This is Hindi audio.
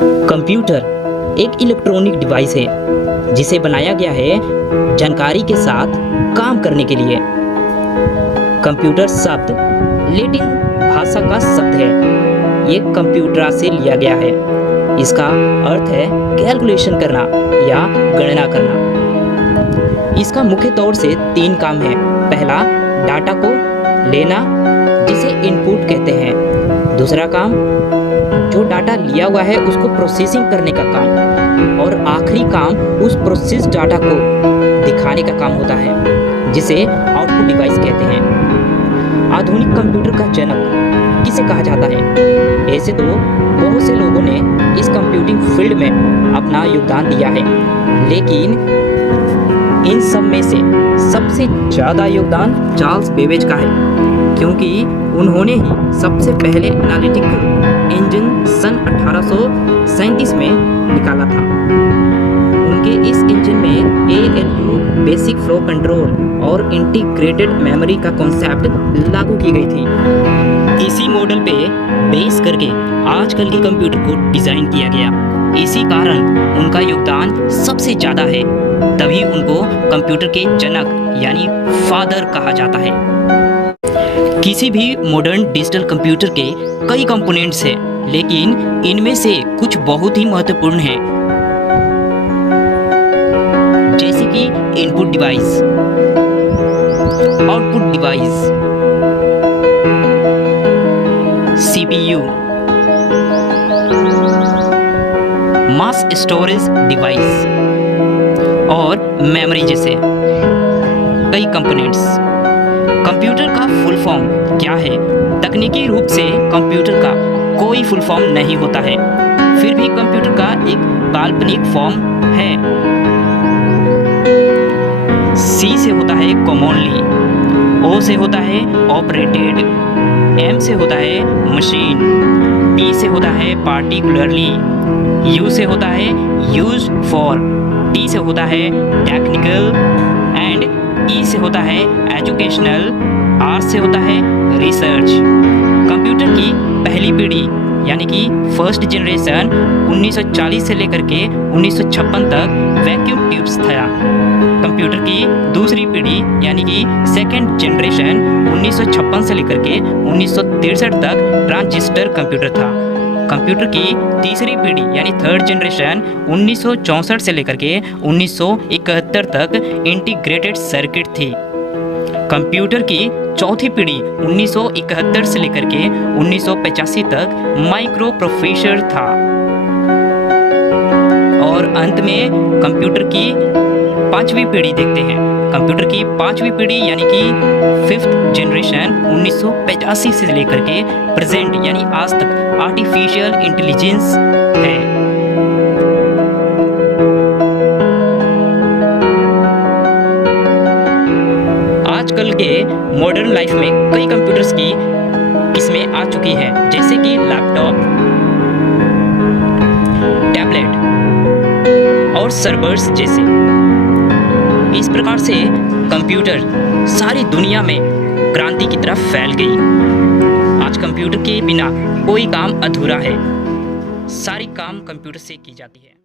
कंप्यूटर एक इलेक्ट्रॉनिक डिवाइस है जिसे बनाया गया है जानकारी के साथ काम करने के लिए। कंप्यूटर शब्द लैटिन भाषा का शब्द है। ये कंप्यूटरा से लिया गया है। इसका अर्थ है कैलकुलेशन करना या गणना करना। इसका मुख्य तौर से 3 काम है। पहला, डाटा को लेना जिसे इनपुट कहते हैं। दूसरा काम, जो डाटा लिया हुआ है उसको प्रोसेसिंग करने का काम। और आखिरी काम उस प्रोसेस डाटा को दिखाने का काम होता है जिसे आउटपुट डिवाइस कहते हैं। आधुनिक कंप्यूटर का जनक किसे कहा जाता है? ऐसे तो बहुत से लोगों ने इस कंप्यूटिंग फील्ड में अपना योगदान दिया है, लेकिन इन सब में से सबसे ज़्यादा योगदान चार्ल्स बेबेज का है, क्योंकि उन्होंने ही सबसे पहले एनालिटिकल इंजन सन 1837 में निकाला था। उनके इस इंजन में ALU बेसिक फ्लो कंट्रोल और इंटीग्रेटेड मेमोरी का कॉन्सेप्ट लागू की गई थी। इसी मॉडल पे बेस करके आजकल के कंप्यूटर को डिज़ाइन किया गया। इसी कारण उनका योगदान सबसे ज़्यादा है, तभी उनको कंप्यूटर के जनक यानी फादर कहा जाता है। किसी भी मॉडर्न डिजिटल कंप्यूटर के कई कंपोनेंट्स हैं, लेकिन इनमें से कुछ बहुत ही महत्वपूर्ण हैं, जैसे कि input device, output device, CPU, mass storage device और मेमोरी जैसे कई कंपोनेंट्स। कंप्यूटर का फुल फॉर्म क्या है? तकनीकी रूप से कंप्यूटर का कोई फुल फॉर्म नहीं होता है, फिर भी कंप्यूटर का एक काल्पनिक फॉर्म है। C से होता है कॉमनली, O से होता है ऑपरेटेड, M से होता है मशीन, P से होता है पार्टिकुलरली, U से होता है यूज्ड फॉर, T से होता है टेक्निकल एंड E से होता है एजुकेशनल, R से होता है रिसर्च। कंप्यूटर की पहली पीढ़ी यानी कि फर्स्ट जनरेशन 1940 से लेकर के 1956 तक वैक्यूम ट्यूब्स था। कंप्यूटर की दूसरी पीढ़ी यानी कि सेकेंड जनरेशन 1956 से लेकर के 1963 तक ट्रांजिस्टर कंप्यूटर था। कंप्यूटर की तीसरी पीढ़ी यानी थर्ड जनरेशन 1964 से लेकर के 1971 तक इंटीग्रेटेड सर्किट थी। कंप्यूटर की चौथी पीढ़ी 1971 से लेकर के 1985 तक माइक्रो प्रोसेसर था। और अंत में कंप्यूटर की 5वीं पीढ़ी देखते हैं। कंप्यूटर की 5वीं पीढ़ी यानी कि 5th जनरेशन 1985 से लेकर के प्रेजेंट यानी आज तक आर्टिफिशियल इंटेलिजेंस है। आजकल के मॉडर्न लाइफ में कई कंप्यूटर्स की किस्में आ चुकी हैं, जैसे कि लैपटॉप, टैबलेट और सर्वर्स जैसे। इस प्रकार से कंप्यूटर सारी दुनिया में क्रांति की तरफ फैल गई। आज कंप्यूटर के बिना कोई काम अधूरा है। सारी काम कंप्यूटर से की जाती है।